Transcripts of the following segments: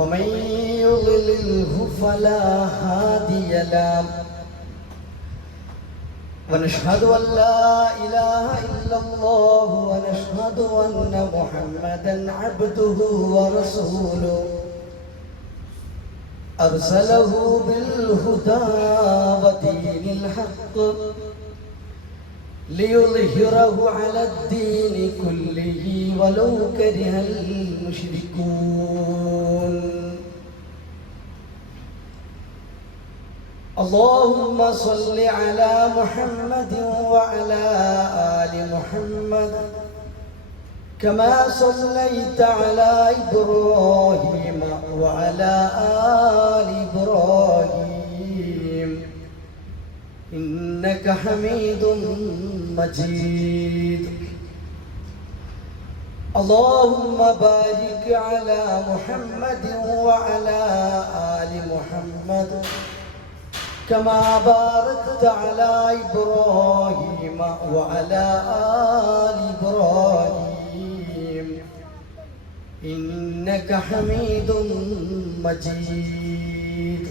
ومن يضلله فلا هادي له ونشهد أن لا إله إلا الله ونشهد أن محمدا عبده ورسوله أرسله بالهدى ودين الحق ليظهره على الدين كله ولو كره المشركون اللهم صل على محمد وعلى آل محمد كما صليت على إبراهيم وعلى آل إبراهيم إنك حميد مجيد اللهم بارك على محمد وعلى آل محمد كما باركت على إبراهيم وعلى آل إبراهيم إنك حميد مجيد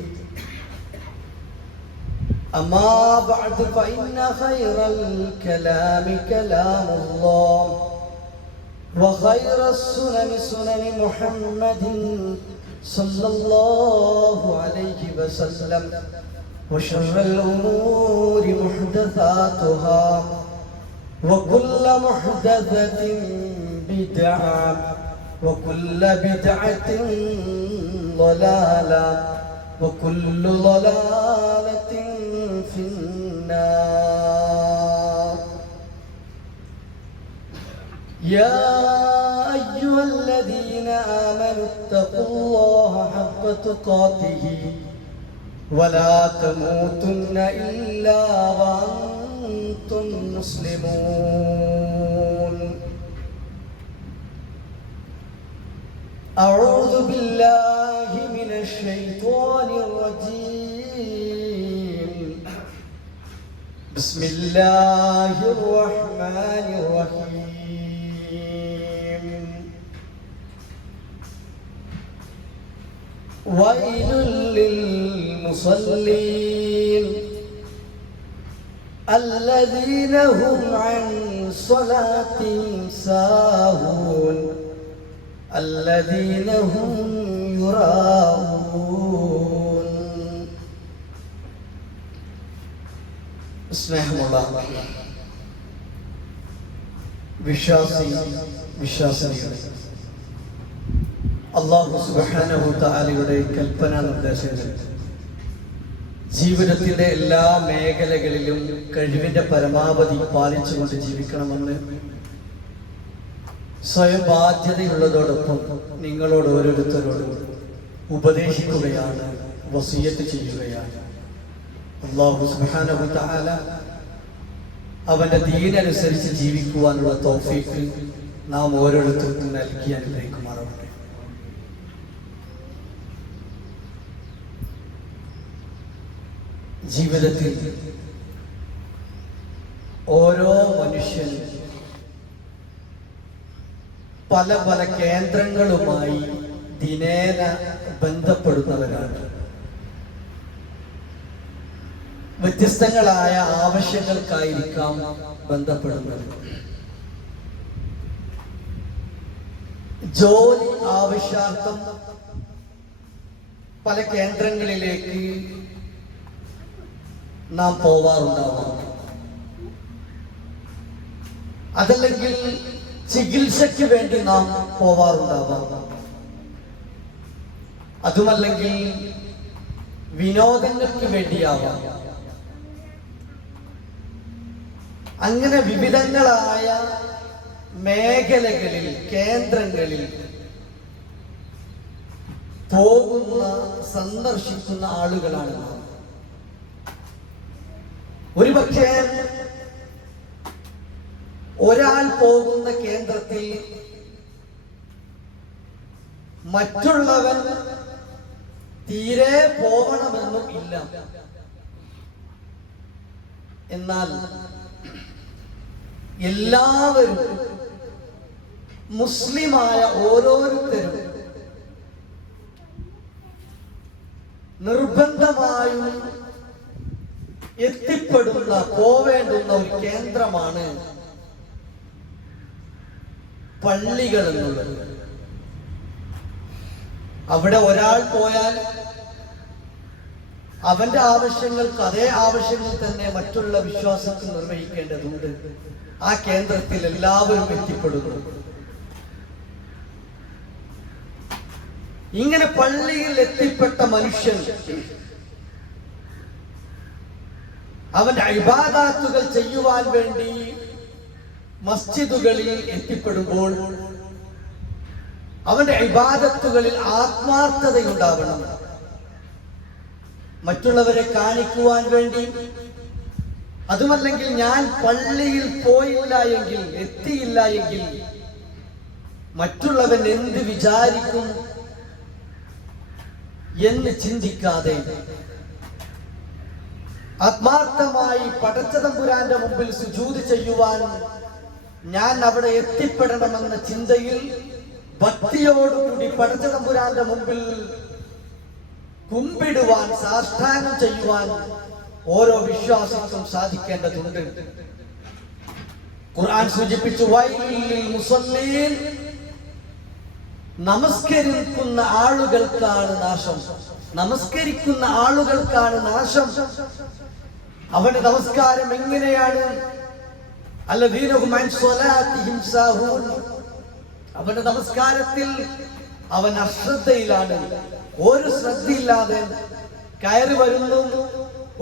أما بعد فإن خير الكلام كلام الله وخير السنن سنن محمد صلى الله عليه وسلم وشر الأمور محدثاتها وكل محدثة بدعة وكل بدعة ضلالة وكل ضلالة في النار يا أيها الذين آمنوا اتقوا الله حق تقاته ولا تموتن إلا وأنتم مسلمون أعوذ بالله من الشيطان الرجيم بسم الله الرحمن الرحيم ويل للمصلين الذين هم عن صلاتهم ساهون الذين هم يراءون സ്നേഹമുള്ള വിശ്വാസികളെ അല്ലാഹു സുബ്ഹാനഹു തആലയുടെ കൽപ്പനാ നിർദ്ദേശങ്ങൾ ജീവിതത്തിന്റെ എല്ലാ മേഖലകളിലും കഴിവിന്റെ പരമാവധി പാലിച്ചുകൊണ്ട് ജീവിക്കണമെന്ന് സ്വയം ബാധ്യതയുള്ളതോടൊപ്പം നിങ്ങളോട് ഓരോരുത്തരോടും ഉപദേശിക്കുകയാണ്, വസിയത്ത് ചെയ്യുകയാണ്. അല്ലാഹു സുബ്ഹാനഹു തആല അവന്റെ ദീനനുസരിച്ച് ജീവിക്കുവാനുള്ള തൗഫീഖ് നാം ഓരോരുത്തർക്കും നൽകി അനുഗ്രഹിക്കുമാറാവട്ടെ. ജീവിതത്തിൽ ഓരോ മനുഷ്യനും പല പല കേന്ദ്രങ്ങളുമായി ദിനേന ബന്ധപ്പെടുന്നവരാണ്. വ്യത്യസ്തങ്ങളായ ആവശ്യങ്ങൾക്കായിരിക്കാം ബന്ധപ്പെടുന്നത്. ജോലി ആവശ്യാർത്ഥം പല കേന്ദ്രങ്ങളിലേക്ക് നാം പോവാറുണ്ടാവാം. അതല്ലെങ്കിൽ ചികിത്സയ്ക്ക് വേണ്ടി നാം പോവാറുണ്ടാവാം. അതുമല്ലെങ്കിൽ വിനോദങ്ങൾക്ക് വേണ്ടിയാവാം. അങ്ങനെ വിവിധങ്ങളായ മേഖലകളിൽ, കേന്ദ്രങ്ങളിൽ പോകുന്ന, സന്ദർശിക്കുന്ന ആളുകളാണ് നാം. ഒരുപക്ഷെ ഒരാൾ പോകുന്ന കേന്ദ്രത്തിൽ മറ്റുള്ളവൻ തീരെ പോകണമെന്നും ഇല്ല. എന്നാൽ എല്ലാവരും മുസ്ലിമായ ഓരോരുത്തരും നിർബന്ധമായും എത്തിപ്പെടുന്ന പോവേണ്ടുന്ന ഒരു കേന്ദ്രമാണ് പള്ളികൾ എന്നുള്ളത്. അവിടെ ഒരാൾ പോയാൽ അവന്റെ ആവശ്യങ്ങൾക്ക് അതേ ആവശ്യങ്ങൾ തന്നെ മറ്റുള്ള വിശ്വാസത്തിൽ നിർവഹിക്കേണ്ടതുണ്ട്. ആ കേന്ദ്രത്തിൽ എല്ലാവരും എത്തിപ്പെടുന്നു. ഇങ്ങനെ പള്ളിയിൽ എത്തിപ്പെട്ട മനുഷ്യൻ അവന്റെ ഇബാദത്തുകൾ ചെയ്യുവാൻ വേണ്ടി മസ്ജിദുകളിൽ എത്തിപ്പെടുമ്പോൾ അവന്റെ ഇബാദത്തുകളിൽ ആത്മാർത്ഥതയുണ്ടാവണം. മറ്റുള്ളവരെ കാണിക്കുവാൻ വേണ്ടി, അതുമല്ലെങ്കിൽ ഞാൻ പള്ളിയിൽ പോയില്ല എങ്കിൽ, എത്തിയില്ല എങ്കിൽ മറ്റുള്ളവൻ എന്ത് വിചാരിക്കും എന്ന് ചിന്തിക്കാതെ ആത്മാർത്ഥമായി പടച്ചതമ്പുരാന്റെ മുമ്പിൽ സുജൂദ് ചെയ്യുവാൻ ഞാൻ അവിടെ എത്തിപ്പെടണമെന്ന ചിന്തയിൽ ഭക്തിയോടുകൂടി പടച്ചതമ്പുരാന്റെ മുമ്പിൽ കുമ്പിടുവാൻ, സാഷ്ടാംഗം ചെയ്യുവാൻ ഓരോ വിശ്വാസിക്കും സാധിക്കേണ്ടതുണ്ട്. ഖുർആൻ സൂചിപ്പിച്ചു, വൈലിൽ മുസല്ലീൻ, നമസ്കരിക്കുന്ന ആളുകൾക്കാണ് നാശം. നമസ്കരിക്കുന്ന ആളുകൾക്കാണ് നാശം. അവന്റെ നമസ്കാരം എങ്ങനെയാണ്? അല്ലദീനഹും അൻ സ്വലാത്തിഹിം സാഹൂൻ, അവന്റെ നമസ്കാരത്തിൽ അവൻ അശ്രദ്ധയിലാണ്. ഒരു ശ്രദ്ധയില്ലാതെ കയറി വരുന്നു,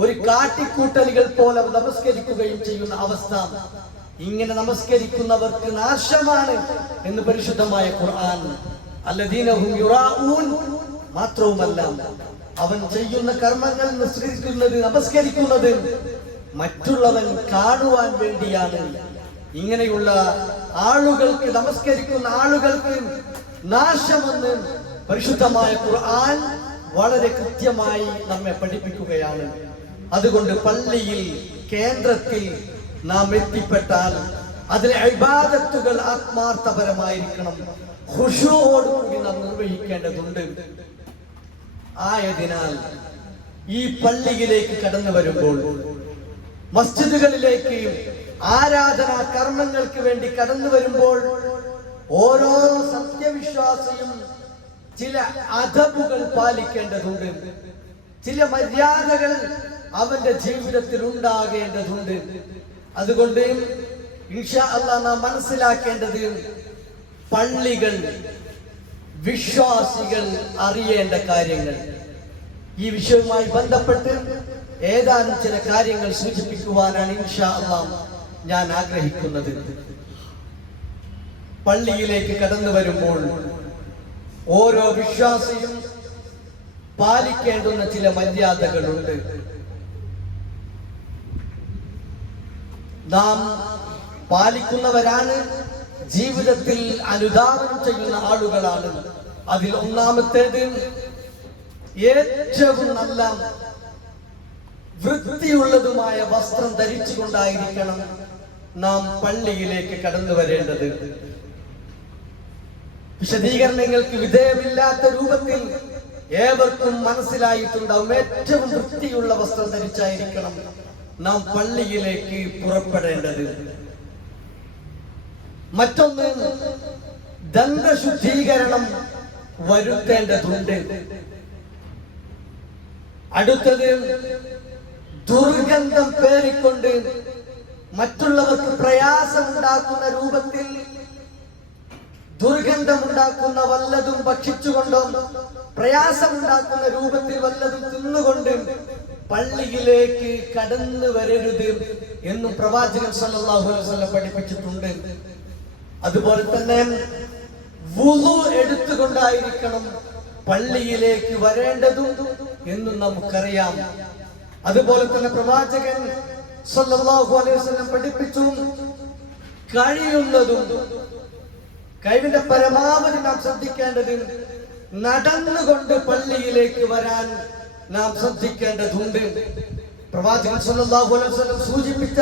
ഒരു കാട്ടിക്കൂട്ടലുകൾ പോലെ നമസ്കരിക്കുകയും ചെയ്യുന്ന അവസ്ഥ. ഇങ്ങനെ നമസ്കരിക്കുന്നവർക്ക് നാശമാണ് എന്ന് പരിശുദ്ധമായ ഖുർആൻ. അല്ലദീനഹും യുറാഊൻ, മാത്രവുമല്ല അവൻ ചെയ്യുന്ന കർമ്മങ്ങൾ, നമസ്കരിക്കുന്നത് മറ്റുള്ളവൻ കാണുവാൻ വേണ്ടിയാണ്. ഇങ്ങനെയുള്ള ആളുകൾക്ക്, നമസ്കരിക്കുന്ന ആളുകൾക്ക് നാശമെന്ന് പരിശുദ്ധമായ ഖുർആൻ വളരെ കൃത്യമായി നമ്മെ പഠിപ്പിക്കുകയാണ്. അതുകൊണ്ട് പള്ളിയിൽ, കേന്ദ്രത്തിൽ നാം എത്തിപ്പെട്ടാൽ അതിലെ ഇബാദത്തുകൾ ആത്മാർത്ഥപരമായിരിക്കണം, ഖുശൂഅോടുകൂടി നാം നിർവഹിക്കേണ്ടതുണ്ട്. ആയതിനാൽ ഈ പള്ളിയിലേക്ക് കടന്നു വരുമ്പോൾ, മസ്ജിദുകളിലേക്ക് ആരാധനാ കർമ്മങ്ങൾക്ക് വേണ്ടി കടന്നു വരുമ്പോൾ, ഓരോ സത്യവിശ്വാസിയും ചില അദബുകൾ പാലിക്കേണ്ടതുണ്ട്, ചില മര്യാദകൾ അവന്റെ ജീവിതത്തിൽ ഉണ്ടാകേണ്ടതുണ്ട്. അതുകൊണ്ട് ഇൻഷാ അല്ലാഹ് നാം മനസ്സിലാക്കേണ്ടത്, പള്ളികൾ വിശ്വാസികൾ അറിയേണ്ട കാര്യങ്ങൾ. ഈ വിഷയവുമായി ബന്ധപ്പെട്ട് ഏതാനും ചില കാര്യങ്ങൾ സൂചിപ്പിക്കുവാനാണ് ഇൻഷാ അല്ലാഹ് ഞാൻ ആഗ്രഹിക്കുന്നത്. പള്ളിയിലേക്ക് കടന്നു വരുമ്പോൾ ഓരോ വിശ്വാസിയും പാലിക്കേണ്ടുന്ന ചില മര്യാദകളുണ്ട്. നാം പാലിക്കുന്നവരാണ്, ജീവിതത്തിൽ അനുധാവനം ചെയ്യുന്ന ആളുകളാണ്. അതിൽ ഒന്നാമത്തേത്, ഏറ്റവും നല്ല വൃത്തിയുള്ളതുമായ വസ്ത്രം ധരിച്ചുകൊണ്ടായിരിക്കണം നാം പള്ളിയിലേക്ക് കടന്നു വരേണ്ടത്. വിശദീകരണങ്ങൾക്ക് വിധേയമില്ലാത്ത രൂപത്തിൽ ഏവർക്കും മനസ്സിലായിട്ടുണ്ടാവും, ഏറ്റവും വൃത്തിയുള്ള വസ്ത്രം ധരിച്ചായിരിക്കണം നാം പള്ളിയിലേക്ക് പുറപ്പെടേണ്ടത്. മറ്റൊന്ന്, ദന്തശുദ്ധീകരണം വരുത്തേണ്ടതുണ്ട്. അടുത്തത്, ദുർഗന്ധം പേറിക്കൊണ്ട് മറ്റുള്ളവർക്ക് പ്രയാസമുണ്ടാക്കുന്ന രൂപത്തിൽ ദുർഗന്ധമുണ്ടാക്കുന്ന വല്ലതും ഭക്ഷിച്ചുകൊണ്ടും പ്രയാസമുണ്ടാക്കുന്ന രൂപത്തിൽ വല്ലതും തിന്നുകൊണ്ട് പള്ളിയിലേക്ക് കടന്നു വരരുത് എന്നും പ്രവാചകൻ സല്ലല്ലാഹു അലൈഹി വസല്ലം പഠിപ്പിച്ചിട്ടുണ്ട്. അതുപോലെ തന്നെ വുളു എടുത്തുകൊണ്ടായിരിക്കണം പള്ളിയിലേക്ക് വരേണ്ടതും എന്നും നമുക്കറിയാം. അതുപോലെ തന്നെ പ്രവാചകൻ സല്ലല്ലാഹു അലൈഹി വസല്ലം പഠിപ്പിച്ചു, കഴിയുന്നതും കഴിവിന്റെ പരമാവധി നാം ശ്രദ്ധിക്കേണ്ടത് നടന്നുകൊണ്ട് പള്ളിയിലേക്ക് വരാൻ നാം ശ്രദ്ധിക്കേണ്ടതുണ്ട്. പ്രവാചകൻ സല്ലല്ലാഹു അലൈഹി വസല്ലം സൂചിപ്പിച്ച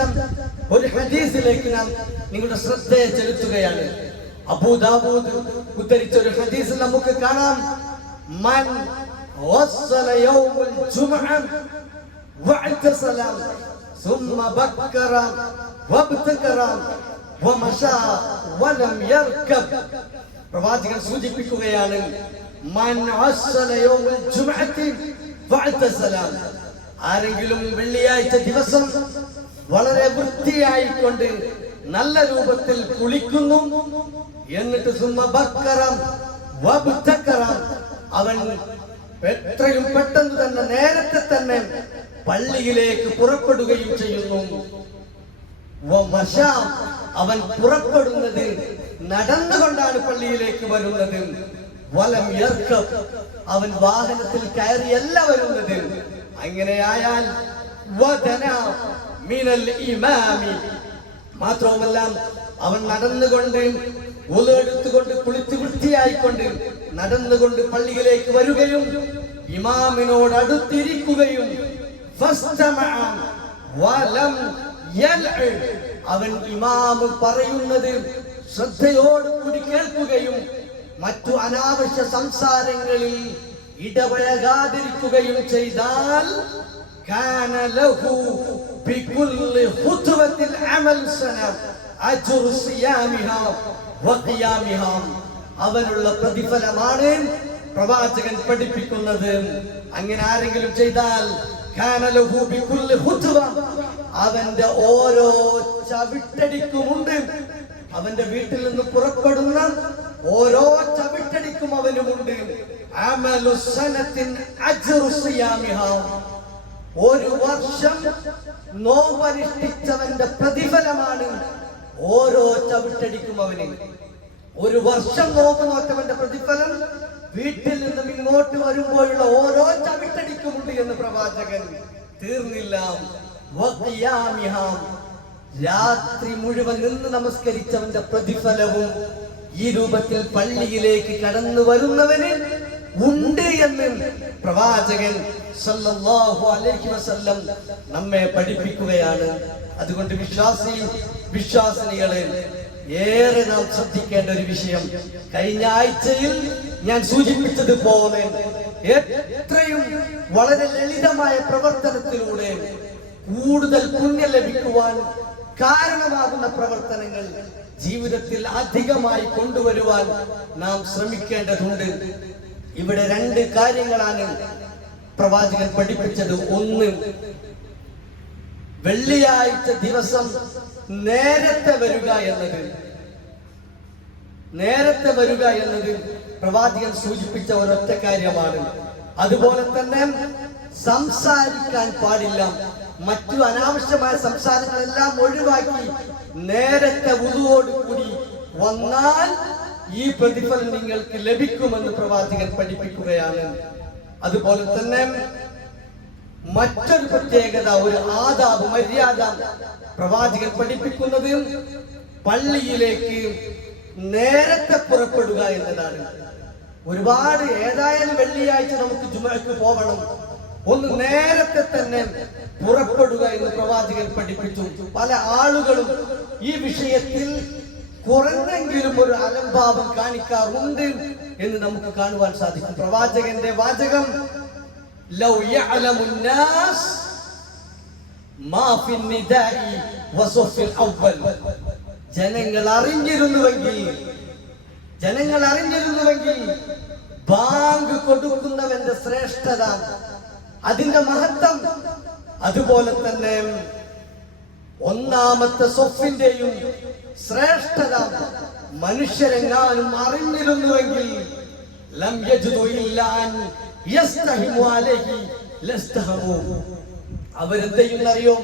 ഒരു ഹദീസിലേക്ക് നാം നിങ്ങളുടെ ശ്രദ്ധയെ ചെലുത്തുകയാണ്. അബൂ ദാവൂദ് ഉദ്ധരിച്ച ഒരു ഹദീസിൽ നമുക്ക് കാണാം, മൻ وصل يوم الجمعة واعتزل ثم بكر وابتكر ومشى ولم يركب. പ്രവാചകൻ സൂചിപ്പിക്കുകയാണ്, മൻ വസ്സല യൗമുൽ ജുമുഅത്തി വഅതസല, ആരെങ്കിലും വെള്ളിയാഴ്ച ദിവസം വളരെ വൃത്തിയായിക്കൊണ്ട് നല്ല രൂപത്തിൽ കുളിക്കുന്നു, എന്നിട്ട് സുമ്മ ബക്കറ വബ്തകറ, അവൻ എത്രയും പെട്ടെന്ന് തന്നെ നേരത്തെ തന്നെ പള്ളിയിലേക്ക് പുറപ്പെടുകയും ചെയ്യുന്നു. അവൻ പുറപ്പെടുന്നത് നടന്നുകൊണ്ടാണ് പള്ളിയിലേക്ക് വരുന്നത്. വലം യർകബ്, അവൻ വാഹനത്തിൽ കയറിയല്ല വരുന്നത്. അങ്ങനെയായാൽ വദന മിനൽ ഇമാമി, മാത്രവുമല്ല അവൻ നടന്നുകൊണ്ട് വുളു എടുത്തുകൊണ്ട് കുളിച്ച് വൃത്തിയായിക്കൊണ്ട് നടന്നുകൊണ്ട് പള്ളിയിലേക്ക് വരികയും ഇമാമിനോട് അടുത്തിരിക്കുകയും അവൻ ഇമാമ് പറയുന്നത് ശ്രദ്ധയോടുകൂടി കേൾക്കുകയും മറ്റു അനാവശ്യ സംസാരങ്ങളിൽ ഇടപഴകാതിരിക്കുകയും ചെയ്താൽ കാന ലഹു ബികുല്ലി ഖുത്വത്തിൽ അമൽ സന അജ്റു സിയാമിഹാ വഖിയാമിഹാ, അവനുള്ള പ്രതിഫലമാണ് പ്രവാചകൻ പഠിപ്പിക്കുന്നത്. അങ്ങനെ ആരെങ്കിലും ചെയ്താൽ കാന ലഹു ബികുല്ലി ഖുത്വ, അവന്റെ ഓരോ ചവിട്ടടിക്കുമുണ്ട്, അവന്റെ വീട്ടിൽ നിന്ന് പുറപ്പെടുന്ന ഓരോ ചവിട്ടടിക്കും അവനുമുണ്ട്. അമലു സനത്തിൻ അജ്റു സിയാമിഹാ, ഒരു വർഷം നോമ്പനുഷ്ഠിച്ചവന്റെ പ്രതിഫലമാണ് ഓരോ ചവിട്ടടിക്കും അവന്. ഒരു വർഷം നോമ്പ് നോറ്റവന്റെ പ്രതിഫലം വീട്ടിൽ നിന്നും ഇങ്ങോട്ട് വരുമ്പോഴുള്ള ഓരോ ചവിട്ടടിക്കുമുണ്ട് എന്ന് പ്രവാചകൻ. തീർന്നില്ല, രാത്രി മുഴുവൻ നിന്ന് നമസ്കരിച്ചവന്റെ പ്രതിഫലവും ഈ രൂപത്തിൽ പള്ളിയിലേക്ക് കടന്നു വരുന്നവന് ഉണ്ട് എന്ന് പ്രവാചകൻ സല്ലല്ലാഹു അലൈഹി വസല്ലം നമ്മെ പഠിപ്പിക്കുകയാണ്. അതുകൊണ്ട് വിശ്വാസിനികളെ ഏറെ നാം ശ്രദ്ധിക്കേണ്ട ഒരു വിഷയം, കഴിഞ്ഞ ആഴ്ചയിൽ ഞാൻ സൂചിപ്പിച്ചതുപോലെ എത്രയും വളരെ ലളിതമായ പ്രവർത്തനത്തിലൂടെ കൂടുതൽ പുണ്യം ലഭിക്കുവാൻ കാരണമാകുന്ന പ്രവർത്തനങ്ങൾ ജീവിതത്തിൽ അധികമായി കൊണ്ടുവരുവാൻ നാം ശ്രമിക്കേണ്ടതുണ്ട്. ഇവിടെ രണ്ട് കാര്യങ്ങളാണ് പ്രവാചകൻ പഠിപ്പിച്ചത്. ഒന്ന്, വെള്ളിയാഴ്ച ദിവസം നേരത്തെ വരിക എന്നത് പ്രവാചകൻ സൂചിപ്പിച്ച ഒരൊറ്റ കാര്യമാണ്. അതുപോലെ തന്നെ സംസാരിക്കാൻ പാടില്ല, മറ്റു അനാവശ്യമായ സംസാരങ്ങളെല്ലാം ഒഴിവാക്കി നേരത്തെ വുളുവോടുകൂടി വന്നാൽ ഈ പ്രതിഫലം നിങ്ങൾക്ക് ലഭിക്കുമെന്ന് പ്രവാചകൻ പഠിപ്പിക്കുകയാണ്. അതുപോലെ തന്നെ മറ്റൊരു പ്രത്യേകത, ഒരു ആദാബ്, മര്യാദ പ്രവാചകൻ പഠിപ്പിക്കുന്നത് പള്ളിയിലേക്ക് നേരത്തെ പുറപ്പെടുക എന്നതാണ്. ഒരുപാട്, ഏതായാലും വെള്ളിയാഴ്ച നമുക്ക് ജുമുഅക്ക് പോകണം, ഒന്ന് നേരത്തെ തന്നെ പുറപ്പെടുക എന്ന് പ്രവാചകൻ പഠിപ്പിച്ചു. പല ആളുകളും ഈ വിഷയത്തിൽ കുറഞ്ഞെങ്കിലും ഒരു അലംഭാവം കാണിക്കാറുണ്ട് എന്ന് നമുക്ക് കാണുവാൻ സാധിക്കും. പ്രവാചകന്റെ വാചകം, ലൗ യഅലമുൻ നാസ് മാ ഫിൻ നിദാഇ വസഫിൽ അവ്വൽ, ജനങ്ങൾ അറിഞ്ഞിരുന്നുവെങ്കിൽ ബാങ്ക് കൊടുക്കുന്നവന്റെ ശ്രേഷ്ഠത, അതിന്റെ മഹത്വം, അതുപോലെ തന്നെ ഒന്നാമത്തെ സൊഫിന്റെയും ശ്രേഷ്ഠത മനുഷ്യരെങ്ങാനും അറിഞ്ഞിരുന്നുവെങ്കിൽ ലം യജ്ദു ഇല്ലാ അൻ യസ്തഹിമു അലൈഹി ലസ്തഹമു, അവരെന്ത് ചെയ്യുന്നറിയോ,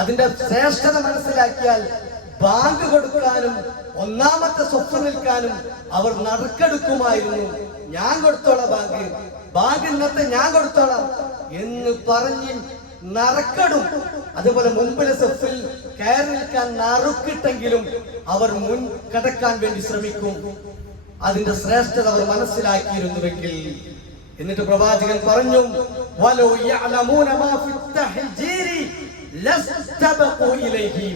അതിന്റെ ശ്രേഷ്ഠത മനസ്സിലാക്കിയാൽ ബാങ്ക് കൊടുക്കാനും ഒന്നാമത്തെ സ്വത്ത് നിൽക്കാനും അവർ നറുക്കെടുക്കുമായിരുന്നു. ഞാൻ കൊടുത്തോളാം ബാങ്ക് ഇന്നത്തെ ഞാൻ കൊടുത്തോളാം എന്ന് പറഞ്ഞ് നറുക്കെടും. അതുപോലെ മുൻപിലെ സ്വത്തിൽ കയറി നിൽക്കാൻ നറുക്കിട്ടെങ്കിലും അവർ മുൻ കടക്കാൻ വേണ്ടി ശ്രമിക്കും. അതിന്റെ ശ്രേഷ്ഠത അവർ മനസ്സിലാക്കിയിരുന്നുവെങ്കിൽ. എന്നിട്ട് പ്രവാചകൻ പറഞ്ഞു, വലോ യഅലമൂന മാ ഫി തഹ്ജീരി ലസ്തബഖു ഇലൈഹി,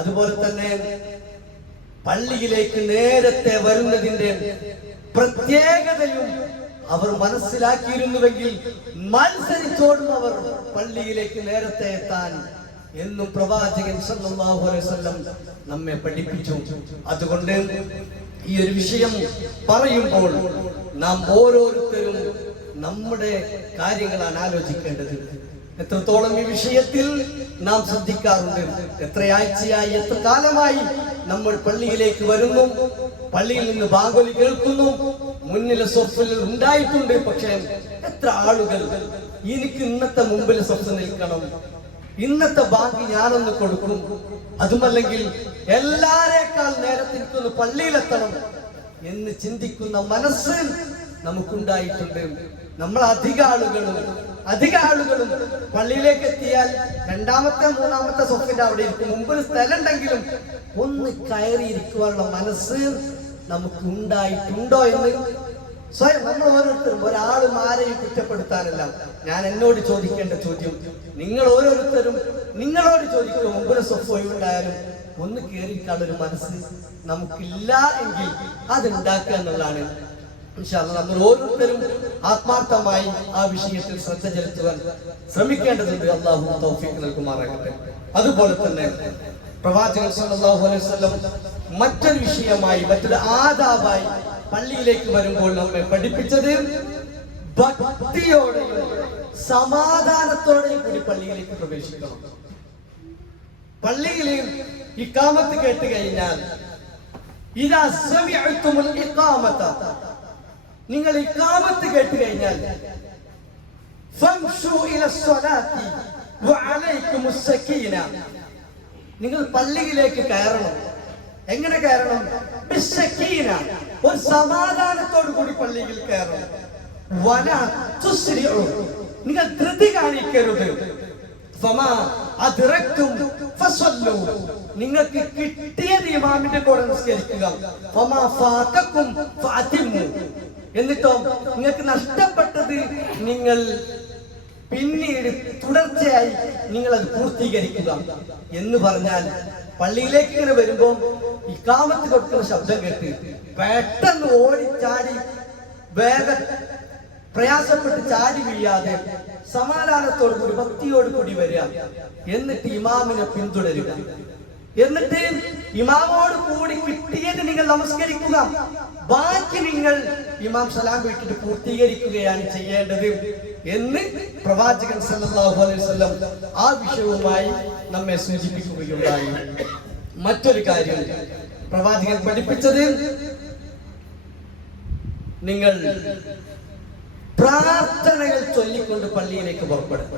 അതുപോലെ തന്നെ പള്ളിയിലേക്ക് നേരത്തെ വരുന്നതിന്റെ പ്രത്യേകതയും അവർ മനസ്സിലാക്കിയിരുന്നുവെങ്കിൽ മത്സരിച്ചോടും അവർ പള്ളിയിലേക്ക് നേരത്തെ എത്താൻ എന്നും പ്രവാചകൻ സല്ലല്ലാഹു അലൈഹി വസല്ലം നമ്മെ പഠിപ്പിച്ചു. അതുകൊണ്ട് ഈ ഒരു വിഷയം പറയുമ്പോൾ നാം ഓരോരുത്തരും നമ്മുടെ കാര്യങ്ങളാണ് ആലോചിക്കേണ്ടത്. എത്രത്തോളം ഈ വിഷയത്തിൽ നാം ശ്രദ്ധിക്കാറുണ്ട്? എത്ര ആഴ്ചയായി, എത്ര കാലമായി നമ്മൾ പള്ളിയിലേക്ക് വരുന്നു, പള്ളിയിൽ നിന്ന് ബാങ്കുലി കേൾക്കുന്നു, മുന്നിലെ സൊഫിൽ ഉണ്ടായിട്ടുണ്ട്. പക്ഷേ എത്ര ആളുകൾ എനിക്ക് ഇന്നത്തെ മുമ്പിൽ സൊഫ് നിൽക്കണം, ഇന്നത്തെ ബാങ്ക് ഞാനൊന്ന് കൊടുക്കും, അതുമല്ലെങ്കിൽ എല്ലാരേക്കാൾ നേരത്തെ എനിക്കൊന്ന് പള്ളിയിലെത്തണം എന്ന് ചിന്തിക്കുന്ന മനസ്സ് നമുക്കുണ്ടായിട്ടുണ്ട്. നമ്മൾ അധിക ആളുകളും പള്ളിയിലേക്ക് എത്തിയാൽ രണ്ടാമത്തെ മൂന്നാമത്തെ സൊഫിന്റെ അവിടെ ഇരിക്കും. മുമ്പിൽ സ്ഥലം ഉണ്ടെങ്കിലും ഒന്ന് കയറിയിരിക്കുവാനുള്ള മനസ്സ് നമുക്ക് ഉണ്ടായിട്ടുണ്ടോ എന്ന് സ്വയം നമ്മൾ ഓരോരുത്തരും, ഒരാളും ആരെയും കുറ്റപ്പെടുത്താനല്ല, ഞാൻ എന്നോട് ചോദിക്കേണ്ട ചോദ്യം നിങ്ങൾ ഓരോരുത്തരും നിങ്ങളോട് ചോദിക്കുക. മുമ്പിൽ സൊഫ് ഒഴിവുണ്ടായാലും ഒന്ന് കയറിക്കാളൊരു മനസ്സ് നമുക്കില്ല എങ്കിൽ അതുണ്ടാക്കുക എന്നുള്ളതാണ്. ഇൻഷാ അല്ലാഹ് നമ്മൾ ഓരോരുത്തരും ആത്മാർത്ഥമായി ആ വിഷയത്തിൽ ശ്രദ്ധ ചെലുത്തുവാൻ ശ്രമിക്കേണ്ടതുണ്ട്. അല്ലാഹു തൗഫീഖ് നൽകുമാറാകട്ടെ. അതുപോലെ തന്നെ പ്രവാചകൻ സല്ലല്ലാഹു അലൈഹി വസല്ലം മറ്റൊരു വിഷയമായി, മറ്റൊരു ആദാബായി പള്ളിയിലേക്ക് വരുമ്പോൾ നമ്മെ പഠിപ്പിച്ചത് ഭക്തിയോടെയും സമാധാനത്തോടെയും കൂടി പള്ളിയിലേക്ക് പ്രവേശിക്കണം. പള്ളിയിൽ ഇഖാമത്ത് കേട്ട് കഴിഞ്ഞാൽ ഇദാ സമിഅ്തുമുൽ ഇഖാമത, നിങ്ങൾ ഇഖാമത്ത് കേട്ട് കഴിഞ്ഞാൽ ഫംശു ഇലസ്സലാത്തി വഅലൈക്കുമുസ് സകീന, നിങ്ങൾ പള്ളിയിലേക്ക് കയറണം. എങ്ങനെ കയറണം? ബിസ്സകീന, ഒരു സമാധാനത്തോടു കൂടി പള്ളിയിൽ കയറണം. വലാ തുസ്രിഉ, നിങ്ങൾ ധൃതി കാണിക്കരുത്. ഫമാ അദ്റക്തും ഫസല്ലു, നിങ്ങൾക്ക് കിട്ടിയത് ഇമാമിന്റെ കൂടെ നിസ്കരിക്കുക. ഫമാ ഫാതകും ഫഅതിമു, എന്നിട്ടോ നിങ്ങൾക്ക് നഷ്ടപ്പെട്ടത് നിങ്ങൾ പിന്നീട് തുടർച്ചയായി നിങ്ങൾ അത് പൂർത്തീകരിക്കുക എന്ന് പറഞ്ഞാൽ, പള്ളിയിലേക്ക് ഇങ്ങനെ വരുമ്പോൾ ഇഖാമത്ത് കൊടുക്കുന്ന ശബ്ദം കേട്ട് പെട്ടെന്ന് ഓടിച്ചാടി വേഗം പ്രയാസപ്പെട്ട് ചാടി വീഴാതെ സമാധാനത്തോടു കൂടി ഭക്തിയോട് കൂടി വരിക. എന്നിട്ട് ഇമാമിനെ പിന്തുടരുക. എന്നിട്ട് ഇമാമോട് കൂടി കിട്ടിയത് നിങ്ങൾ നമസ്കരിക്കുക. ബാക്കി നിങ്ങൾ ഇമാം സലാം വീട്ടിട്ട് പൂർത്തീകരിക്കുകയാണ് ചെയ്യേണ്ടത് എന്ന് പ്രവാചകൻ സല്ലല്ലാഹു അലൈഹി വസല്ലം ആ വിഷയവുമായി നമ്മെ സൂചിപ്പിക്കുകയുണ്ടായി. മറ്റൊരു കാര്യം പ്രവാചകൻ പഠിപ്പിച്ചത്, നിങ്ങൾ പ്രാർത്ഥനകൾ ചൊല്ലിക്കൊണ്ട് പള്ളിയിലേക്ക് പുറപ്പെടും.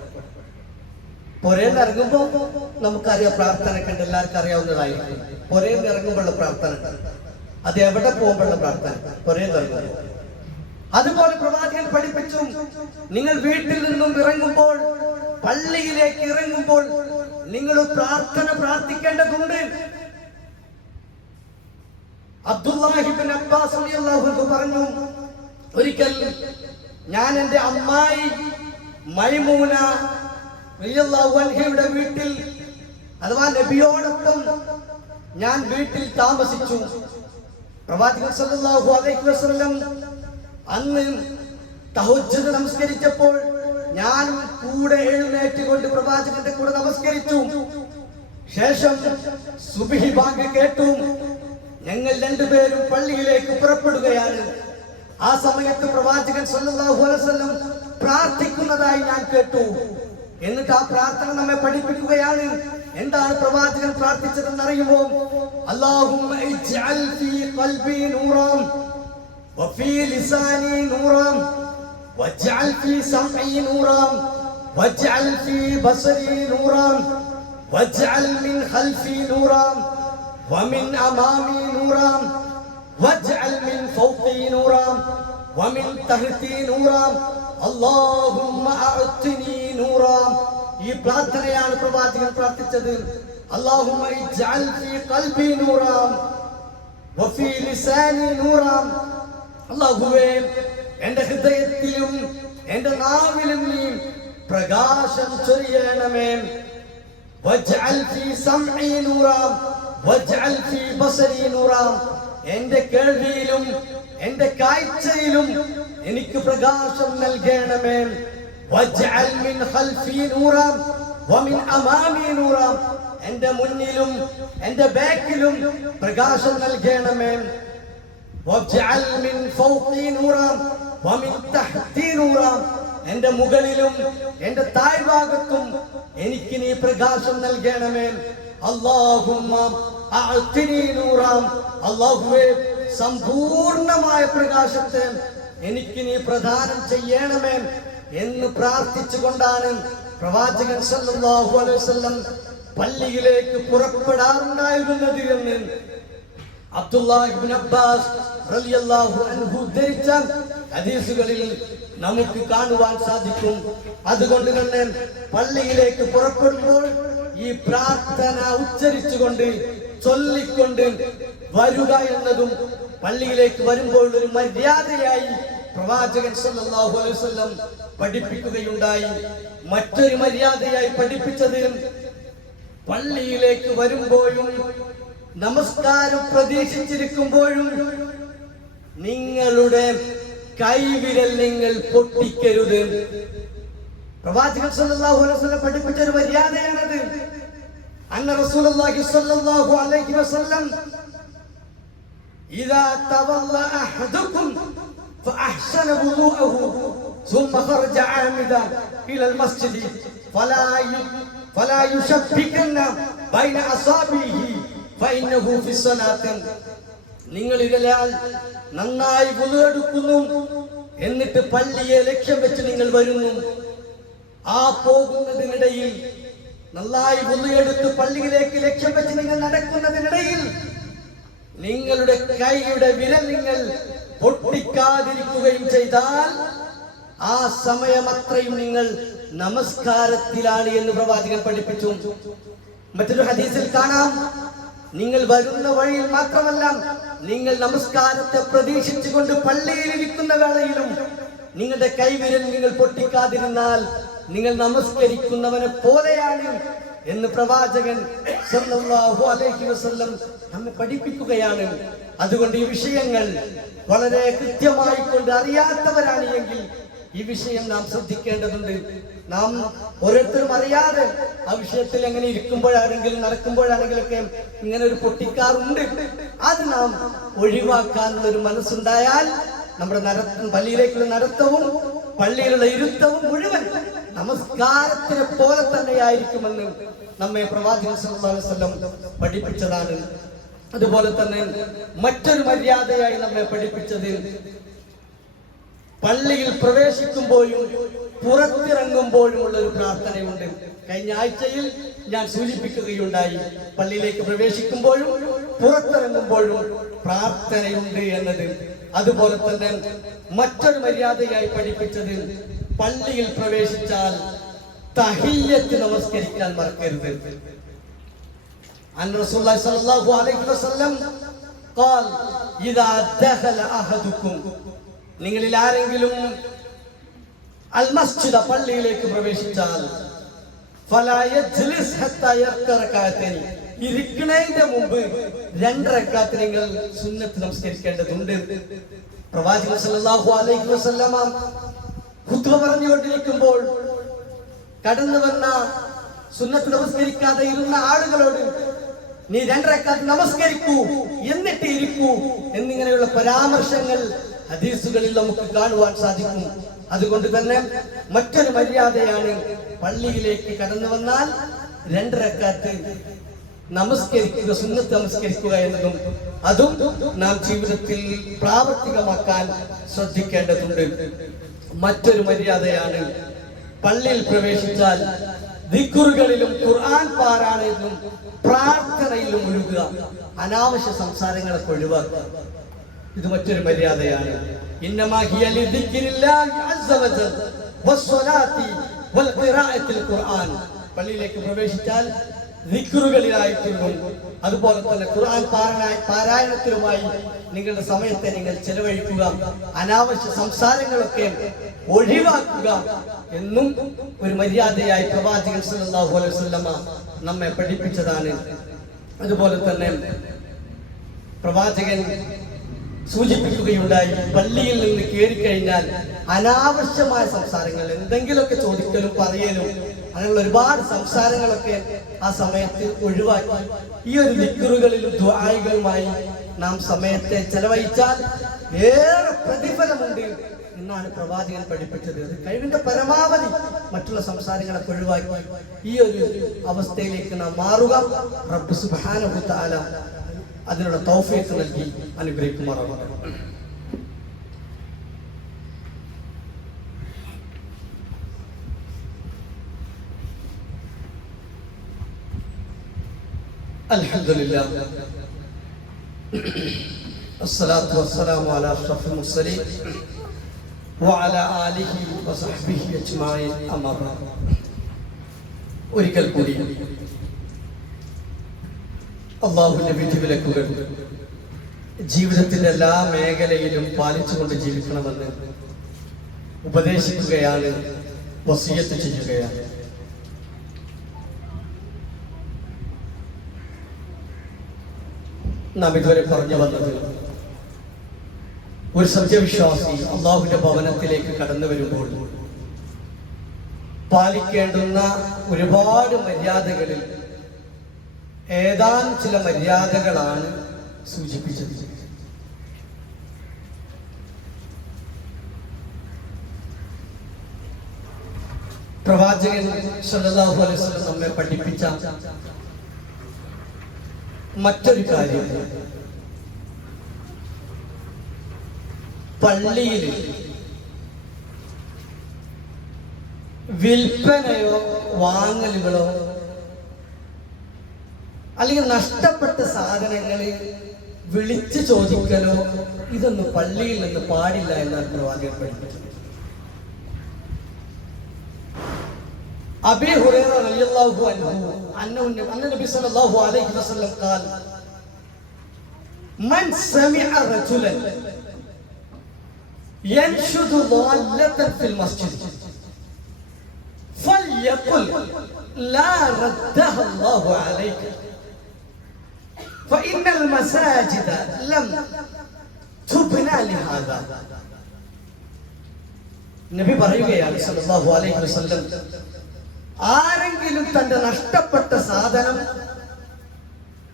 പുരേന്ന് ഇറങ്ങുമ്പോ നമുക്കറിയാം പ്രാർത്ഥനയൊക്കെ ഉണ്ട്, എല്ലാവർക്കും അറിയാവുന്നതായിരിക്കും. പുരേന്ന് ഇറങ്ങുമ്പോഴുള്ള പ്രാർത്ഥന, അത് എവിടെ പോകുമ്പോഴുള്ള പ്രാർത്ഥന, പുരേന്ന് ഇറങ്ങുമ്പോൾ. അതുപോലെ പ്രവാചകൻ പഠിപ്പിച്ചു, നിങ്ങൾ വീട്ടിൽ നിന്നും ഇറങ്ങുമ്പോൾ, പള്ളിയിലേക്ക് ഇറങ്ങുമ്പോൾ നിങ്ങൾ പ്രാർത്ഥന പ്രാർത്ഥിക്കേണ്ടതുണ്ട്. അബ്ദുല്ലാഹി ഇബ്നു അബ്ബാസ് റളിയല്ലാഹു അൻഹു പറഞ്ഞു, ഒരിക്കൽ ഞാൻ എൻ്റെ അമ്മായി മൈമൂന റളിയല്ലാഹു അൻഹയുടെ വീട്ടിൽ, അഥവാ നബിയോടൊപ്പം ഞാൻ വീട്ടിൽ താമസിച്ചു. പ്രവാചകൻ സല്ലല്ലാഹു അലൈഹി വസല്ലം അന്ന് തഹജ്ജുദ് നമസ്കരിച്ചപ്പോൾ ഞാനും കൂടെ എഴുന്നേറ്റുകൊണ്ട് പ്രവാചകന്റെ കൂടെ നമസ്കരിച്ചു. ശേഷം സുബ്ഹി ബാങ്ക് കേട്ടു. ഞങ്ങൾ രണ്ടുപേരും പള്ളിയിലേക്ക് പുറപ്പെടുകയാണ്. ആ സമയത്ത് പ്രവാചകൻ സല്ലല്ലാഹു അലൈഹി വസല്ലം പ്രാർത്ഥിക്കുന്നതായി ഞാൻ കേട്ടു. എന്നിട്ട് ആ പ്രാർത്ഥന നമ്മെ പഠിപ്പിക്കുകയാണ്. എന്താണ് പ്രവാചകൻ പ്രാർത്ഥിച്ചതെന്ന് അറിയുമോ? അല്ലാഹുമ്മ ഇജ്അൽ ഫീ ഖൽബി നൂറൻ വഫീ ലിസാനി നൂറൻ വജ്അൽ ഫീ സമഈ നൂറൻ വജ്അൽ ഫീ ബസരി നൂറൻ വജ്അൽ മിൻ ഖൽഫി നൂറൻ വമിൻ അമാമി നൂറൻ വജ്അൽ മിൻ ഫൗഖി നൂറൻ വമിൻ തഹ്തി നൂറൻ അല്ലാഹുമ്മ അഅ്തിനി നൂറൻ. ഈ പ്രാർത്ഥനയാണ് പ്രവാചകൻ പ്രാർത്ഥിച്ചത്. അല്ലാഹുമ്മ ഇജ്അൽ ഫീ ഖൽബി നൂറൻ വഫീ ലിസാനി നൂറൻ. അല്ലാഹുവേ, എൻ്റെ ഹൃദയത്തിലും എൻ്റെ നാവിലും നീ പ്രകാശം ചൊരിയണമേ. വജ്അൽ ഫീ സമഈ നൂറൻ വജ്അൽ ഫീ ബസരി നൂറൻ. എൻ്റെ കേൾവിയിലും എൻ്റെ കാഴ്ചയിലും എനിക്ക് പ്രകാശം നൽകണമേ. വജ്അൽ മിൻ ഖൽഫി നൂറാ വമിൻ അമാമി നൂറാ, എന്റെ മുന്നിലും എന്റെ ബാക്കിലും പ്രകാശം നൽകണമേ. വജ്അൽ മിൻ ഫൗഖി നൂറാ വമിൻ തഹ്തി നൂറാ, എന്റെ മുകളിലും എന്റെ താഴ്ഭാഗത്തും എനിക്ക് നീ പ്രകാശം നൽകണമേ. അല്ലാഹുമ്മ അഅ്തിനി നൂറാ, അല്ലാഹുവേ സമ്പൂർണമായ പ്രകാശത്തെ എനിക്ക് നീ പ്രദാനം ചെയ്യണമേ എന്ന് പ്രാർത്ഥിച്ചുകൊണ്ടാണ് പ്രവാചകൻ സല്ലല്ലാഹു അലൈഹി വസല്ലം പള്ളിയിലേക്ക് പുറപ്പെടാറുണ്ടായിരുന്നത് എന്ന് അബ്ദുല്ലാഹ് ഇബ്നു അബ്ബാസ് റളിയല്ലാഹു അൻഹു ഉദ്ധരിച്ച ഹദീസുകളിൽ നമുക്ക് കാണുവാൻ സാധിക്കും. അതുകൊണ്ട് തന്നെ പള്ളിയിലേക്ക് പുറപ്പെടുമ്പോൾ ഈ പ്രാർത്ഥന ഉച്ചരിച്ചുകൊണ്ട് ചൊല്ലിക്കൊണ്ട് വരുക എന്നതും പള്ളിയിലേക്ക് വരുമ്പോൾ ഒരു മര്യാദയായി പ്രവാചകൻ സല്ലല്ലാഹു അലൈഹി വസല്ലം പഠിപ്പിക്കുകയുണ്ടായി. മറ്റൊരു മര്യാദയായി പഠിപ്പിച്ചത് പള്ളിയിലേക്ക് വരുമ്പോഴും നമസ്കാരം പ്രതീക്ഷിച്ചിരിക്കുമ്പോഴും നിങ്ങളുടെ കൈവിരൽ നിങ്ങൾ പൊട്ടിക്കരുത്. പ്രവാചകൻ സല്ലല്ലാഹു അലൈഹി വസല്ലം പഠിപ്പിച്ച ഒരു മര്യാദയാണത്. അന്ന റസൂലുള്ളാഹി സ്വല്ലല്ലാഹു അലൈഹി വസല്ലം ഇദാ തവല്ല അഹദുകും ഫഅഹ്സന വുദൂഅഹു ثم خرج عامدا الى المسجد فلا يشبكن بين اصابعه فانه في الصلاه. നിങ്ങൾ ഇതിലാൽ നന്നായി വുളു എടുക്കുന്നു, എന്നിട്ട് പള്ളിയെ ലക്ഷ്യം വെച്ച് നിങ്ങൾ വരുന്നു. ആ പോകുന്നതിനിടയിൽ നന്നായി വുളു എടുത്ത് പള്ളിയിലേക്ക് ലക്ഷ്യം വെച്ച് നിങ്ങൾ നടക്കുന്നതിനിടയിൽ നിങ്ങളുടെ കൈയുടെ വിരൽ നിങ്ങൾ പൊട്ടിക്കാതിരിക്കുകയും ചെയ്താൽ ആ സമയമത്രയും നിങ്ങൾ നമസ്കാരത്തിലാണ് എന്ന് പ്രവാചകൻ പഠിപ്പിച്ചു. മറ്റൊരു ഹദീസിൽ കാണാം, നിങ്ങൾ വരുന്ന വഴിയിൽ മാത്രമല്ല, നിങ്ങൾ നമസ്കാരത്തെ പ്രതീക്ഷിച്ചുകൊണ്ട് പള്ളിയിൽ ഇരിക്കുന്ന വേളയിലും നിങ്ങളുടെ കൈവിരൽ നിങ്ങൾ പൊട്ടിക്കാതിരുന്നാൽ നിങ്ങൾ നമസ്കരിക്കുന്നവനെ പോലെയാണ് എന്ന് പ്രവാചകൻ സല്ലല്ലാഹു അലൈഹി വസല്ലം നമ്മെ പഠിപ്പിക്കുകയാണ്. അതുകൊണ്ട് ഈ വിഷയങ്ങൾ വളരെ കൃത്യമായി കൊണ്ട് അറിയാത്തവരാണ് എങ്കിൽ ഈ വിഷയം നാം ശ്രദ്ധിക്കേണ്ടതുണ്ട്. നാം ഓരോരുത്തരും അറിയാതെ ആ വിഷയത്തിൽ എങ്ങനെ ഇരിക്കുമ്പോഴാണെങ്കിലും നടക്കുമ്പോഴാണെങ്കിലും ഒക്കെ ഇങ്ങനെ ഒരു പൊട്ടിക്കാറുണ്ട്. അത് നാം ഒഴിവാക്കാനുള്ള ഒരു മനസ്സുണ്ടായാൽ നമ്മുടെ പള്ളിയിലേക്കുള്ള നടത്തവും പള്ളിയിലുള്ള ഇരുത്തവും മുഴുവൻ നമസ്കാരത്തിനെ പോലെ തന്നെയായിരിക്കുമെന്ന് നമ്മെ പ്രവാചകൻ സല്ലല്ലാഹു അലൈഹി വസല്ലം പഠിപ്പിച്ചതാണ്. അതുപോലെ തന്നെ മറ്റൊരു മര്യാദയായി നമ്മെ പഠിപ്പിച്ചത് പള്ളിയിൽ പ്രവേശിക്കുമ്പോഴും പുറത്തിറങ്ങുമ്പോഴും ഉള്ള ഒരു പ്രാർത്ഥനയുണ്ട്. കഴിഞ്ഞ ആഴ്ചയിൽ ഞാൻ സൂചിപ്പിക്കുകയുണ്ടായി, പള്ളിയിലേക്ക് പ്രവേശിക്കുമ്പോഴും പുറത്തിറങ്ങുമ്പോഴും പ്രാർത്ഥനയുണ്ട് എന്നത്. അതുപോലെ തന്നെ മറ്റൊരു മര്യാദയായി പഠിപ്പിച്ചത് പള്ളിയിൽ പ്രവേശിച്ചാൽ തഹിയ്യത്ത് നമസ്കരിക്കാൻ മറക്കരുത്. അൻ റസൂലുള്ളാഹി സ്വല്ലല്ലാഹു അലൈഹി വസല്ലം ഖാൽ ഇദാ ദഖല അഹദുകും, നിങ്ങളിൽ ആരെങ്കിലും അൽ മസ്ജിദ പള്ളിയിലേക്ക് പ്രവേശിച്ചാൽ ഫലാ യജ്ലിസ് ഹത്താ യർക റകഅതൈനി, ഇരിക്കുന്നതിന്റെ മുമ്പ് 2 റക്അത്ത് നിങ്ങൾ സുന്നത്ത് നമസ്കരിക്കേണ്ടതുണ്ട്. പ്രവാചകൻ സല്ലല്ലാഹു അലൈഹി വസല്ലമ ഖുത്ബ പറഞ്ഞുകൊണ്ടിരിക്കുമ്പോൾ കടന്നു വന്ന സുന്നത്ത് നമസ്കരിക്കാതെ ഇരുന്ന ആളുകളോട് നീ 2 റക്അത്ത് നമസ്കരിക്കൂ എന്നിട്ട് ഇരിക്കൂ എന്നിങ്ങനെയുള്ള പരാമർശങ്ങൾ ഹദീസുകളിൽ നമുക്ക് കാണുവാൻ സാധിക്കും. അതുകൊണ്ട് തന്നെ മറ്റൊരു മര്യാദയാണ് പള്ളിയിലേക്ക് കടന്നു വന്നാൽ 2 റക്അത്ത് നമസ്കരിക്കുക, സുന്നത്ത് നമസ്കരിക്കുക എന്നതും അതും നാം ജീവിതത്തിൽ പ്രാവർത്തികമാക്കാൻ ശ്രദ്ധിക്കേണ്ടതുണ്ട്. മറ്റൊരു മര്യാദയാണ് പള്ളിയിൽ പ്രവേശിച്ചാൽ ദിക്റുകളിലും ഖുർആൻ പാരായണത്തിലും പ്രാർത്ഥനയിലും മുഴുകുക, അനാവശ്യ സംസാരങ്ങളൊക്കെ ഒഴിവാക്കുക. ഇത് മറ്റൊരു മര്യാദയാണ്. ഇന്നമാ ഹിയ ലിദിക്രില്ലാഹി അസ്സ വജൽ വസ്സലാത്തി വൽ ഖിറാഅത്തിൽ ഖുർആൻ. പള്ളിയിലേക്ക് പ്രവേശിച്ചാൽ ദിക്റുകളിലായിട്ടും അതുപോലെ തന്നെ ഖുർആൻ പാരായണത്തിലുമായി നിങ്ങളുടെ സമയത്തെ നിങ്ങൾ ചെലവഴിക്കുക, അനാവശ്യ സംസാരങ്ങളൊക്കെ ഒഴിവാക്കുക എന്നും ഒരു മര്യാദയായി പ്രവാചകൻ സല്ലല്ലാഹു അലൈഹി വസല്ലമ നമ്മെ പഠിപ്പിച്ചതാണ്. അതുപോലെ തന്നെ പ്രവാചകൻ സൂചിപ്പിക്കുകയുണ്ടായി. പള്ളിയിൽ നിന്ന് കയറിക്കഴിഞ്ഞാൽ അനാവശ്യമായ സംസാരങ്ങൾ, എന്തെങ്കിലുമൊക്കെ ചോദിക്കലും പറയലും, അങ്ങനെയുള്ള ഒരുപാട് സംസാരങ്ങളൊക്കെ ആ സമയത്ത് ഒഴിവാക്കി ഈ ഒരു ദിക്റുകളിലും ദുആകളുമായി നാം സമയത്തെ ചെലവഴിച്ചാൽ ഏറെ പ്രതിഫലമുണ്ട് എന്നാണ് പ്രവാചകൻ പഠിപ്പിച്ചത്. അത് കഴിവിന്റെ പരമാവധി മറ്റുള്ള സംസാരങ്ങളൊക്കെ ഒഴിവാക്കി ഈ ഒരു അവസ്ഥയിലേക്ക് നാം മാറുക. റബ്ബ് സുബ്ഹാനഹു വ തആല അതിനുള്ള തൗഫീഖ് നൽകി അനുഗ്രഹിക്കുമാറാവട്ടെ. അൽഹംദുലില്ലാഹ് അസ്സലാത്തു വസ്സലാമു അലാ അഷ്റഫിൽ മുർസലീൻ വഅലാ ആലിഹി വസഹ്ബിഹി അജ്മഈൻ. അമ്മാ ബഅദ്. ഒരിക്കൽ കൂടി അല്ലാഹുവിന്റെ വിധിവിലക്കുകൾ ജീവിതത്തിന്റെ എല്ലാ മേഖലയിലും പാലിച്ചുകൊണ്ട് ജീവിക്കണമെന്ന് ഉപദേശിക്കുകയാണ്, വസിയത്ത് ചെയ്യുകയാണ്. നാം ഇതുവരെ പറഞ്ഞു വന്നത്, ഒരു സത്യവിശ്വാസി അള്ളാഹുവിന്റെ ഭവനത്തിലേക്ക് കടന്നു വരുമ്പോൾ പാലിക്കേണ്ടുന്ന ഒരുപാട് മര്യാദകളിൽ ഏതാനും ചില മര്യാദകളാണ് സൂചിപ്പിച്ചത്. പ്രവാചകൻ സല്ലല്ലാഹു അലൈഹി വസല്ലം നമ്മെ പഠിപ്പിച്ച മറ്റൊരു കാര്യം, പള്ളിയിൽ വിൽപ്പനയോ വാങ്ങലുകളോ അല്ലെങ്കിൽ നഷ്ടപ്പെട്ട സാധനങ്ങൾ വിളിച്ചു ചോദിക്കലോ ഇതൊന്നും പള്ളിയിൽ നിന്ന് പാടില്ല എന്നാണ് പ്രവാചകൻ പഠിപ്പിച്ചത്. അബീ ഹുറൈറ റളിയല്ലാഹു അൻഹു അന്ന നബി സല്ലല്ലാഹു അലൈഹി വസല്ലം قال من سمع رجلا ينشد ضالة في المسجد فليقل لا ردها الله عليك فإن المساجد لم تبنى لهذا. നബി പറയുകയാണ് സല്ലല്ലാഹു അലൈഹി വസല്ലം, ആരെങ്കിലും തന്റെ നഷ്ടപ്പെട്ട സാധനം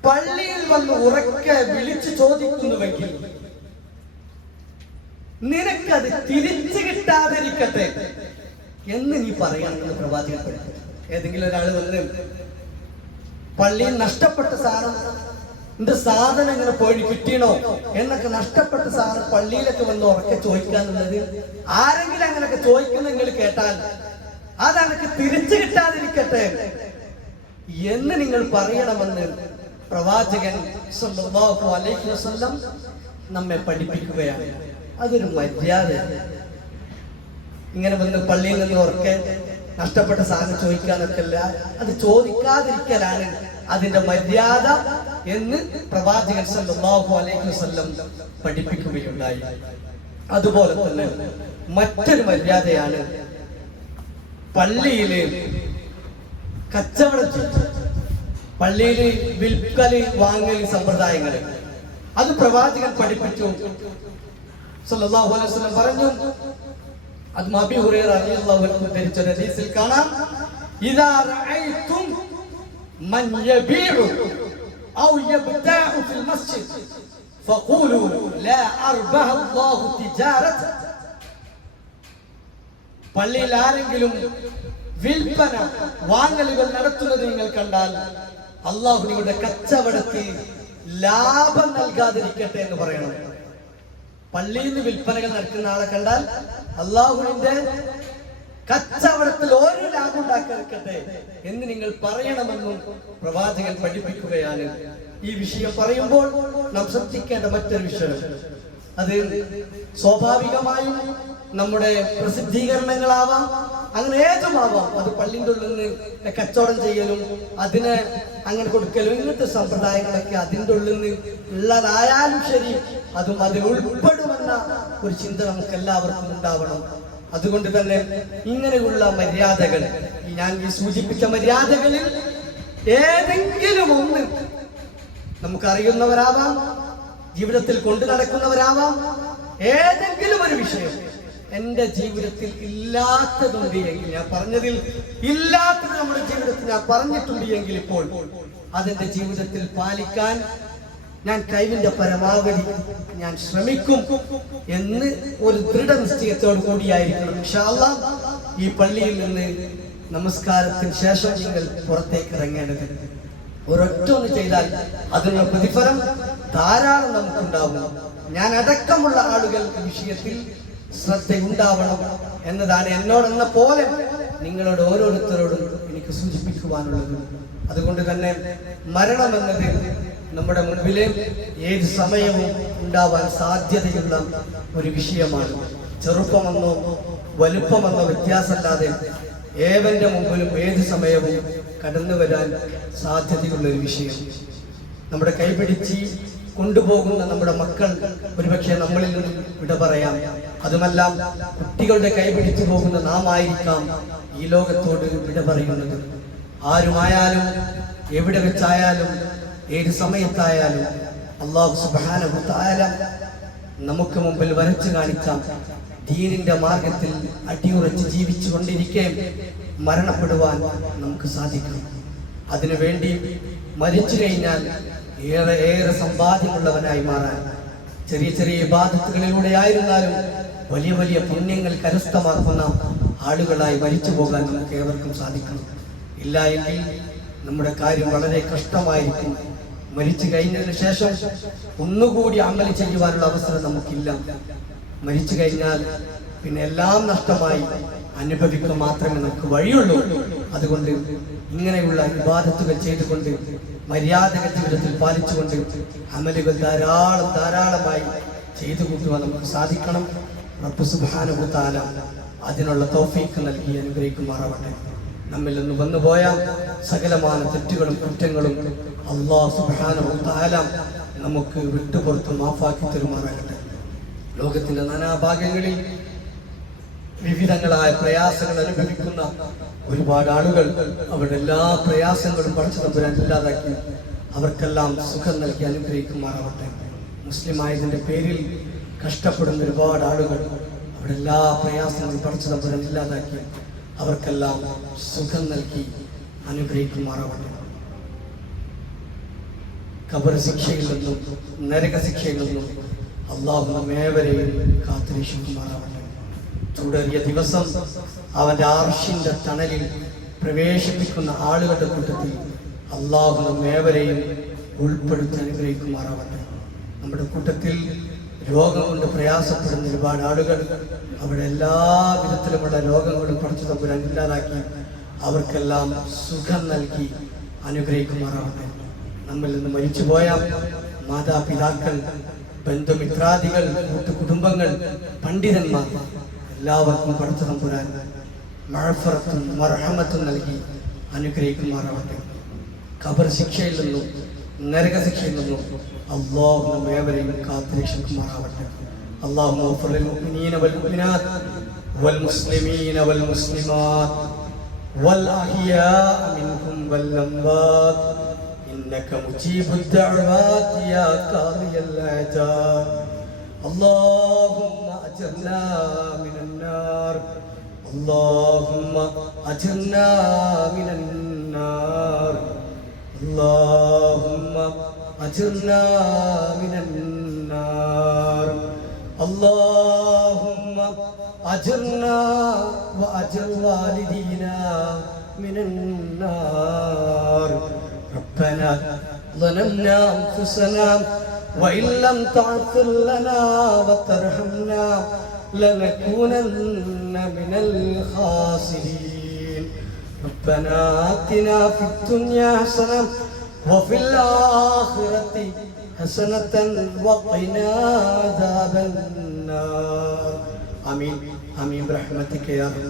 പള്ളിയിൽ വന്ന് ഉറക്കെ വിളിച്ചു ചോദിക്കുന്നുവെങ്കിൽ നിനക്കത് തിരിച്ചു കിട്ടാതിരിക്കട്ടെ എന്ന് നീ പറയാണെന്ന് പ്രവാചകൻ പഠിപ്പിച്ചു. ഏതെങ്കിലും ഒരാൾ വന്ന് പള്ളിയിൽ നഷ്ടപ്പെട്ട എന്റെ സാധനങ്ങൾ പോയി കിട്ടിയണോ എന്നൊക്കെ നഷ്ടപ്പെട്ട സാധനം പള്ളിയിലൊക്കെ വന്ന് ഉറക്കെ ചോദിക്കാന്നുള്ളത്, ആരെങ്കിലും അങ്ങനെയൊക്കെ ചോദിക്കുന്ന നിങ്ങൾ കേട്ടാൽ അതെനിക്ക് തിരിച്ചു കിട്ടാതിരിക്കട്ടെ എന്ന് നിങ്ങൾ പറയണമെന്ന് പ്രവാചകൻ സല്ലല്ലാഹു അലൈഹി വസല്ലം നമ്മെ പഠിപ്പിക്കുകയാണ്. അതൊരു മര്യാദ. ഇങ്ങനെ വന്ന് പള്ളിയിൽ നിന്ന് ഉറക്കെ നഷ്ടപ്പെട്ട സാധനം ചോദിക്കാനൊക്കെ അല്ല, അത് ചോദിക്കാതിരിക്കലാണ് അതിന്റെ മര്യാദ എന്ന് പ്രവാചകൻ സല്ലല്ലാഹു അലൈഹി വസല്ലം പഠിപ്പിക്കുകയുണ്ടായി. അതുപോലെ തന്നെ മറ്റൊരു മര്യാദയാണ് പള്ളിയില് കച്ചവടത്തിൽ, പള്ളിയില് വിൽക്കല് വാങ്ങല് സമ്പ്രദായങ്ങൾ, അത് പ്രവാചകൻ പഠിപ്പിച്ചു. സല്ലല്ലാഹു അലൈഹി വസല്ലം പറഞ്ഞു, അത് അബീ ഹുറൈറ റളിയല്ലാഹു അൻഹു ഉദ്ധരിച്ച ഹദീസിൽ കാണാം, ഇദാ റഅയ്തും മൻ യബീഉ ഔ യബ്തഉ ഫിൽ മസ്ജിദ് ഫഖൂലു ലാ അർബഹ അല്ലാഹു തിജാറത. പള്ളിയിൽ ആരെങ്കിലും വിൽപ്പന വാങ്ങലുകൾ നടത്തുന്നത് നിങ്ങൾ കണ്ടാൽ അള്ളാഹു നിങ്ങളുടെ കച്ചവടത്തിൽ ലാഭം നൽകാതിരിക്കട്ടെ എന്ന് പറയണം. പള്ളിയിൽ നിന്ന് വിൽപ്പനകൾ നടക്കുന്ന ആളെ കണ്ടാൽ അള്ളാഹുവിന്റെ കച്ചവടത്തിൽ ഒരു ലാഭം ഉണ്ടാക്കാതിരിക്കട്ടെ എന്ന് നിങ്ങൾ പറയണമെന്നും പ്രവാചകൻ പഠിപ്പിക്കുകയാണ്. ഈ വിഷയം പറയുമ്പോൾ നാം ശ്രദ്ധിക്കേണ്ട മറ്റൊരു വിഷയം, അത് സ്വാഭാവികമായും നമ്മുടെ പ്രസിദ്ധീകരണങ്ങളാവാം, അങ്ങനെ ഏതുമാവാം. അത് പള്ളിൻ്റെ ഉള്ളിൽ നിന്ന് കച്ചവടം ചെയ്യലും അതിനെ അങ്ങനെ കൊടുക്കലും ഇങ്ങനത്തെ സമ്പ്രദായങ്ങളൊക്കെ അതിൻ്റെ ഉള്ളിൽ നിന്ന് ഉള്ളതായാലും ശരി, അതും അതിൽ ഉൾപ്പെടുമെന്ന ഒരു ചിന്ത നമുക്ക് എല്ലാവർക്കും ഉണ്ടാവണം. അതുകൊണ്ട് തന്നെ ഇങ്ങനെയുള്ള മര്യാദകൾ, ഞാൻ ഈ സൂചിപ്പിച്ച മര്യാദകളിൽ ഏതെങ്കിലും ഒന്ന് നമുക്കറിയുന്നവരാവാം, ജീവിതത്തിൽ കൊണ്ടു നടക്കുന്നവരാവാം. ഏതെങ്കിലും ഒരു വിഷയം എന്റെ ജീവിതത്തിൽ ഇല്ലാത്തതുണ്ട് എങ്കിൽ, ഞാൻ പറഞ്ഞതിൽ ഇല്ലാത്തത് നമ്മുടെ ജീവിതത്തിൽ ഞാൻ പറഞ്ഞിട്ടുണ്ട് എങ്കിൽ, ഇപ്പോൾ അതെന്റെ ജീവിതത്തിൽ പാലിക്കാൻ ഞാൻ കഴിവിന്റെ പരമാവധി ഞാൻ ശ്രമിക്കും എന്ന് ഒരു ദൃഢനിശ്ചയത്തോടു കൂടിയായിരിക്കണം ഇൻഷാ അല്ലാഹ് ഈ പള്ളിയിൽ നിന്ന് നമസ്കാരത്തിന് ശേഷം നിങ്ങൾ പുറത്തേക്ക് ഇറങ്ങേണ്ടത്. ഒരൊറ്റ ഒന്ന് ചെയ്താൽ അതിനുള്ള പ്രതിഫലം ധാരാളം നമുക്കുണ്ടാവും. ഞാൻ അടക്കമുള്ള ആളുകൾ ഈ വിഷയത്തിൽ ശ്രദ്ധയുണ്ടാവണം എന്നതാണ് എന്നോടെന്ന പോലെ നിങ്ങളോട് ഓരോരുത്തരോടും എനിക്ക് സൂചിപ്പിക്കുവാനുള്ളത്. അതുകൊണ്ട് തന്നെ മരണമെന്നത് നമ്മുടെ മുൻപിൽ ഏത് സമയവും ഉണ്ടാവാൻ സാധ്യതയുള്ള ഒരു വിഷയമാണ്. ചെറുപ്പമെന്നോ വലുപ്പമെന്നോ വ്യത്യാസമല്ലാതെ ഏവന്റെ മുമ്പിലും ഏത് സമയവും കടന്നു വരാൻ സാധ്യതയുള്ള ഒരു വിഷയം. നമ്മുടെ കൈപിടിച്ച് കൊണ്ടുപോകുന്ന നമ്മുടെ മക്കൾ ഒരുപക്ഷെ നമ്മളിൽ നിന്ന് വിട പറയാം. അതുമെല്ലാം കുട്ടികളുടെ കൈപിടിച്ചു പോകുന്ന നാം ആയിരിക്കാം ഈ ലോകത്തോട് വിട പറയുന്നത്. ആരുമായാലും എവിടെ വെച്ചായാലും ഏത് സമയത്തായാലും അല്ലാഹു സുബ്ഹാനഹു വ തആല നമുക്ക് മുമ്പിൽ വരച്ചു കാണിച്ച ദീനിന്റെ മാർഗത്തിൽ അടിയുറച്ച് ജീവിച്ചു കൊണ്ടിരിക്കെ മരണപ്പെടുവാൻ നമുക്ക് സാധിക്കും. അതിനുവേണ്ടി മരിച്ചു കഴിഞ്ഞാൽ ഏറെ സമ്പാദ്യമുള്ളവനായി മാറാൻ, ചെറിയ ചെറിയ ഇബാദത്തുകളിലൂടെ ആയിരുന്നാലും വലിയ വലിയ പുണ്യങ്ങൾ കരസ്ഥമാക്കുന്ന ആളുകളായി മരിച്ചു പോകാൻ നമുക്ക് ഏവർക്കും സാധിക്കണം. ഇല്ല എങ്കിൽ നമ്മുടെ കാര്യം വളരെ കഷ്ടമായിരിക്കും. മരിച്ചു കഴിഞ്ഞതിന് ശേഷം ഒന്നുകൂടി അമൽ ചെയ്യുവാനുള്ള അവസരം നമുക്കില്ല. മരിച്ചു കഴിഞ്ഞാൽ പിന്നെ എല്ലാം നഷ്ടമായി അനുഭവിക്കുക മാത്രമേ നമുക്ക് വഴിയുള്ളൂ. അതുകൊണ്ട് ഇങ്ങനെയുള്ള ഇബാദത്തുകൾ ചെയ്തുകൊണ്ട് മര്യാദകൾ ജീവിതത്തിൽ പാലിച്ചുകൊണ്ട് അമലുകൾ ധാരാളമായി ചെയ്തു കൂട്ടുവാൻ നമുക്ക് സാധിക്കണം. റബ്ബ് സുബ്ഹാനഹു വ തആല അതിനുള്ള തൗഫീഖ് നൽകി അനുഗ്രഹിക്കുമാറാവട്ടെ. നമ്മിൽ നിന്ന് വന്നുപോയ സകലമായ തെറ്റുകളും കുറ്റങ്ങളും അല്ലാഹു സുബ്ഹാനഹു വ തആല നമുക്ക് വിട്ടുപുറത്ത് മാഫാക്കി തരുമാറാകട്ടെ. ലോകത്തിന്റെ നാനാഭാഗങ്ങളിൽ വിവിധങ്ങളായ പ്രയാസങ്ങൾ അനുഭവിക്കുന്ന ഒരുപാട് ആളുകൾ അവരുടെ എല്ലാ പ്രയാസങ്ങളും പടച്ച തമ്പുരാൻ ഇല്ലാതാക്കി അവർക്കെല്ലാം സുഖം നൽകി അനുഗ്രഹിക്കുമാറാവട്ടെ. മുസ്ലിം ആയതിന്റെ പേരിൽ കഷ്ടപ്പെടുന്ന ഒരുപാട് ആളുകൾ അവരുടെ എല്ലാ പ്രയാസങ്ങളും പടച്ച തമ്പുരാൻ ഇല്ലാതാക്കി അവർക്കെല്ലാം സുഖം നൽകി അനുഗ്രഹിക്കുമാറാവട്ടെ. ഖബർ ശിക്ഷയിൽ നിന്നും നരക ശിക്ഷയിൽ നിന്നും അല്ലാഹു നമ്മേവരെയും കാത്തുരക്ഷിക്കുമാറാവട്ടെ. ചൂടേറിയ ദിവസം അവന്റെ അർശിന്റെ തണലിൽ പ്രവേശിപ്പിക്കുന്ന ആളുകളുടെ കൂട്ടത്തിൽ അല്ലാഹു നമ്മേവരെയും ഉൾപ്പെടുത്തി അനുഗ്രഹിക്കുമാറാവട്ടെ. നമ്മുടെ കൂട്ടത്തിൽ രോഗം കൊണ്ട് പ്രയാസപ്പെടുന്ന ഒരുപാട് ആളുകൾ അവരുടെ എല്ലാ വിധത്തിലുമുള്ള രോഗങ്ങളും പടച്ച തമ്പുരാൻ ഇല്ലാതാക്കി അവർക്കെല്ലാം സുഖം നൽകി അനുഗ്രഹിക്കുമാറാവട്ടെ. നമ്മിൽ നിന്ന് മരിച്ചുപോയ മാതാപിതാക്കൾ, ബന്ധുമിത്രാദികൾ, കൂട്ടുകുടുംബങ്ങൾ, പണ്ഡിതന്മാർ എല്ലാവർക്കും പടച്ച തമ്പുരാൻ മഅഫറത്തും മർഹമത്തും നൽകി അനുഗ്രഹിക്കുമാറാവട്ടെ. ഖബർ ശിക്ഷയിൽ നിന്നും നരക ശിക്ഷയിൽ നിന്നും അല്ലാഹു നമ്മേവരെയും കാത്തുരക്ഷിക്കുമാറാവട്ടെ. اللهم اغفر للمؤمنين والمؤمنات والمسلمين والمسلمات والأحياء منهم والأموات إنك مجيب الدعوات يا قاضي الحاجات. اللهم أجرنا من النار، اللهم أجرنا من النار، اللهم أجرنا من النار، اللهم أجرنا وأجر والدينا من النار. ربنا ظلمنا أنفسنا وإن لم تغفر لنا وترحمنا لنكونن من الخاسرين. ربنا آتنا في الدنيا حسنة وفي الآخرة حسنة وقنا عذاب النار. آمين آمين برحمتك يا رب.